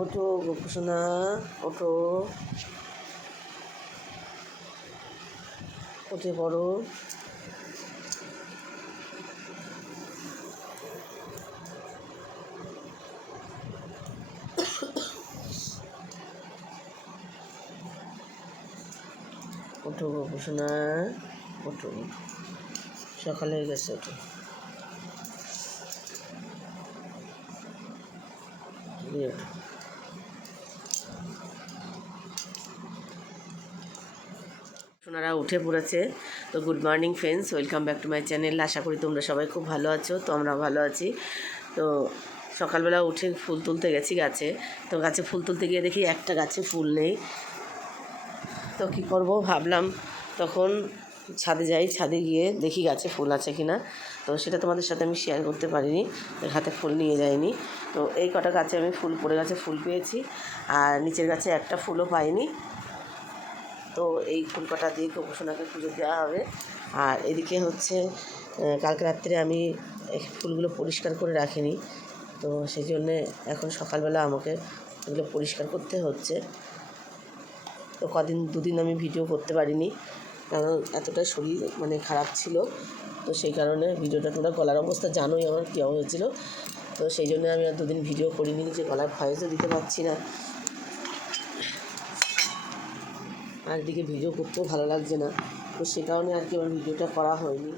ওঠো গোপুসোনা, ওঠো, উঠে পড়ো। ওঠো গোপুসোনা, ওঠো, সকাল হয়ে গেছে, ওঠো। সোনারা উঠে পড়েছে। তো good morning friends, welcome back to my channel. আশা করি তোমরা সবাই খুব ভালো আছো। তো আমরা ভালো আছি। তো সকালবেলা উঠে ফুল তুলতে গেছি গাছে। তো গাছে ফুল তুলতে গিয়ে দেখি একটা গাছে ফুল নেই। তো কী করব ভাবলাম, তখন ছাদে যাই, ছাদে গিয়ে দেখি গাছে ফুল আছে কি না। তো সেটা তোমাদের সাথে আমি শেয়ার করতে পারিনি, হাতে ফুল নিয়ে যাইনি। তো এই কটা গাছে আমি ফুল পড়ে গেছে, ফুল পেয়েছি, আর নিচের গাছে একটা ফুলও পাইনি। তো এই ফুল কটা দিয়ে গোপুসোনাকে পুজো দেওয়া হবে। আর এদিকে হচ্ছে কালকে রাত্রে আমি ফুলগুলো পরিষ্কার করে রাখিনি, তো সেই জন্যে এখন সকালবেলা আমাকে এগুলো পরিষ্কার করতে হচ্ছে। তো দুদিন আমি ভিডিও করতে পারিনি, কারণ এতটা শরীর খারাপ ছিল। তো সেই কারণে ভিডিওটা তোমরা গলার অবস্থা জানোই আমার কী হয়েছিল। তো সেই জন্য আমি আর দুদিন ভিডিও করিনি, যে গলার ভয়েসও দিতে পারছি না, আর এদিকে ভিডিও করতেও ভালো লাগছে না। তো সে কারণে আর কি আমার ভিডিওটা করা হয়নি।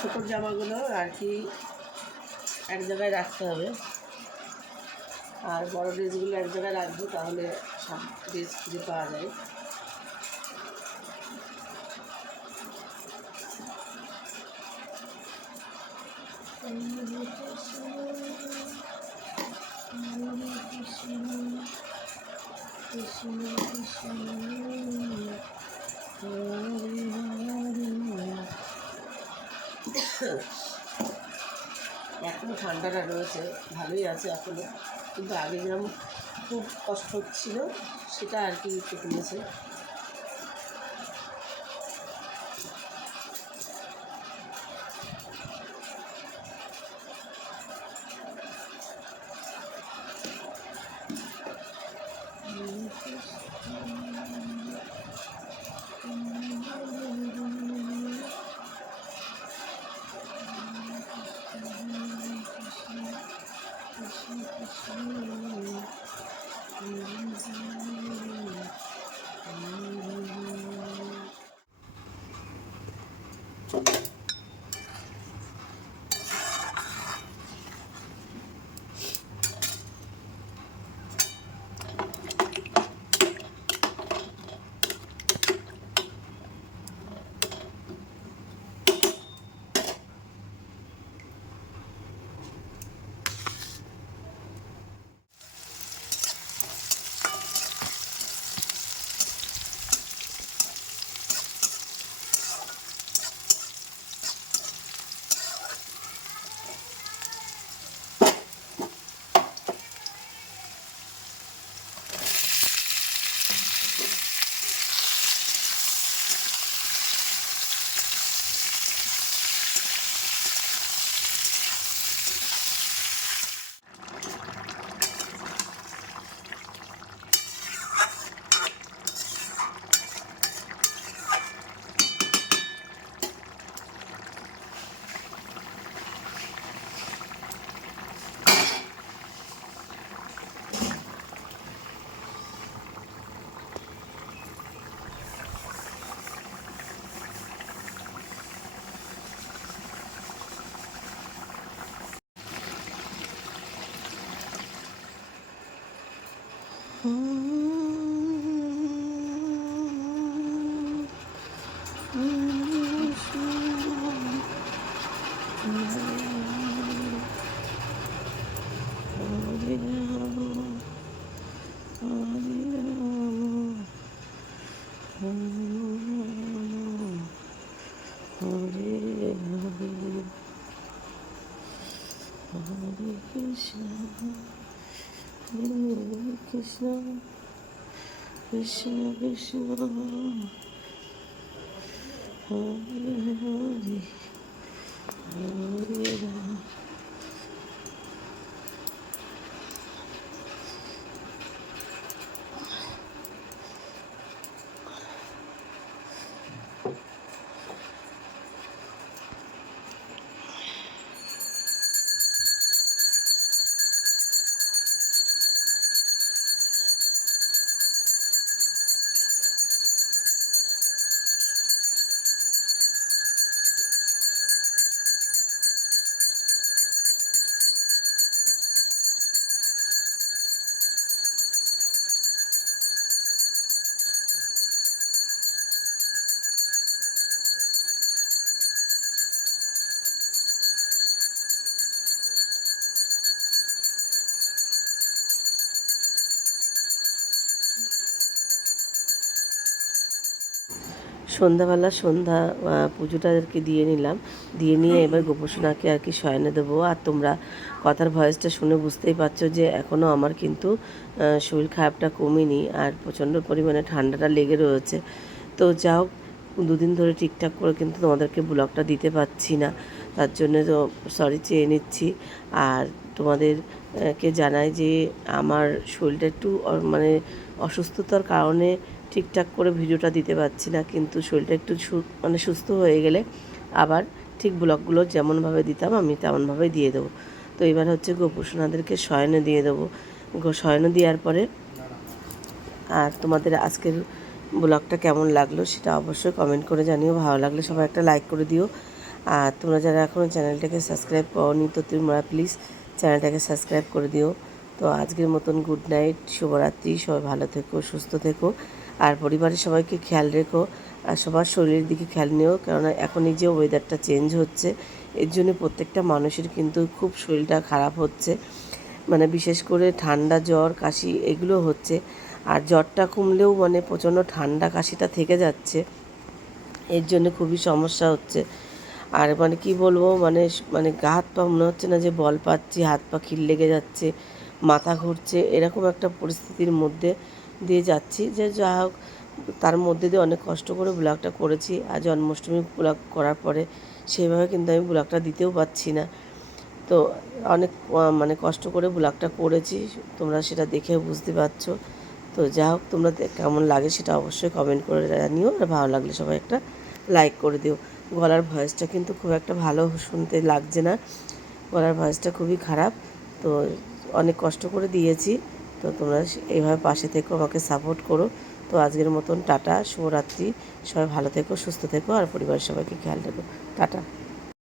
ছোটো জামাগুলো আর কি এক জায়গায় রাখতে হবে, আর বড় ড্রেসগুলো এক জায়গায় রাখবো, তাহলে সব ড্রেস খুঁজে পাওয়া যায়। এখনও ঠান্ডাটা রয়েছে, ভালোই আছে এখনও, কিন্তু আগে যেমন খুব কষ্ট হচ্ছিল সেটা আর কি একটু কমেছে। Hare Krishna, Hare Krishna, Krishna Krishna, Hare Hare, Hare Rama. সন্ধ্যাবেলা পুজোটাকে দিয়ে নিলাম, দিয়ে নিয়ে এবার গোপসোনাকে আর কি শয়নে দেবো। আর তোমরা কথার ভয়েসটা শুনে বুঝতেই পারছো যে এখনও আমার কিন্তু শরীর খারাপটা কমেনি, আর প্রচণ্ড পরিমাণে ঠান্ডাটা লেগে রয়েছে। তো যাও, দুদিন ধরে ঠিকঠাক করে কিন্তু তোমাদেরকে ব্লগটা দিতে পারছি না, তার জন্য তো সরি চেয়ে নিচ্ছি। আর তোমাদেরকে জানাই যে আমার শরীরটা একটু মানে অসুস্থতার কারণে ঠিকঠাক করে ভিডিওটা দিতে পারছি না, কিন্তু শরীরটা একটু মানে সুস্থ হয়ে গেলে আবার ঠিক ব্লগগুলো যেমনভাবে দিতাম আমি তেমনভাবে দিয়ে দেবো। তো এবার হচ্ছে গোপসোনাদেরকে শয়নে দিয়ে দেবো। শয়নে দেওয়ার পরে আর তোমাদের আজকের ব্লগটা কেমন লাগলো সেটা অবশ্যই কমেন্ট করে জানিও। ভালো লাগলে সবাই একটা লাইক করে দিও। আর তোমরা যারা এখনও চ্যানেলটাকে সাবস্ক্রাইব করোনি তো তোমরা প্লিজ চ্যানেলটাকে সাবস্ক্রাইব করে দিও। তো আজকের মতন গুড নাইট, শুভরাত্রি। সবাই ভালো থেকো, সুস্থ থেকো, আর পরিবারের সবাইকে খেয়াল রেখো, আর সবার শরীরের দিকে খেয়াল নিও। কেননা এখন এই যে ওয়েদারটা চেঞ্জ হচ্ছে, এর জন্য প্রত্যেকটা মানুষের কিন্তু খুব শরীরটা খারাপ হচ্ছে, মানে বিশেষ করে ঠান্ডা, জ্বর, কাশি এগুলো হচ্ছে। আর জ্বরটা কমলেও মানে প্রচণ্ড ঠান্ডা কাশিটা থেকে যাচ্ছে, এর জন্য খুবই সমস্যা হচ্ছে। আর মানে কি বলবো, মানে মানে গা হাত পা মনে হচ্ছে না যে বল পাচ্ছি, হাত পা খিল লেগে যাচ্ছে, মাথা ঘুরছে, এরকম একটা পরিস্থিতির মধ্যে দিয়ে যাচ্ছি। যে যা হোক, তার মধ্যে দিয়ে অনেক কষ্ট করে ব্লগটা করেছি। আর জন্মাষ্টমী ব্লগ করার পরে সেইভাবে কিন্তু আমি ব্লগটা দিতেও পারছি না। তো অনেক মানে কষ্ট করে ব্লগটা করেছি, তোমরা সেটা দেখে বুঝতে পারছো। তো যা হোক, তোমরা কেমন লাগে সেটা অবশ্যই কমেন্ট করে জানিও, আর ভালো লাগলে সবাই একটা লাইক করে দিও। গলার ভয়েসটা কিন্তু খুব একটা ভালো শুনতে লাগছে না, গলার ভয়েসটা খুবই খারাপ। তো অনেক কষ্ট করে দিয়েছি, তো তোমরা এইভাবে পাশে থেকো, আমাকে সাপোর্ট করো। তো আজকের মতন টাটা, শুভরাত্রি। সবাই ভালো থেকো, সুস্থ থেকো, আর পরিবারের সবাইকে খেয়াল রেখো। টাটা।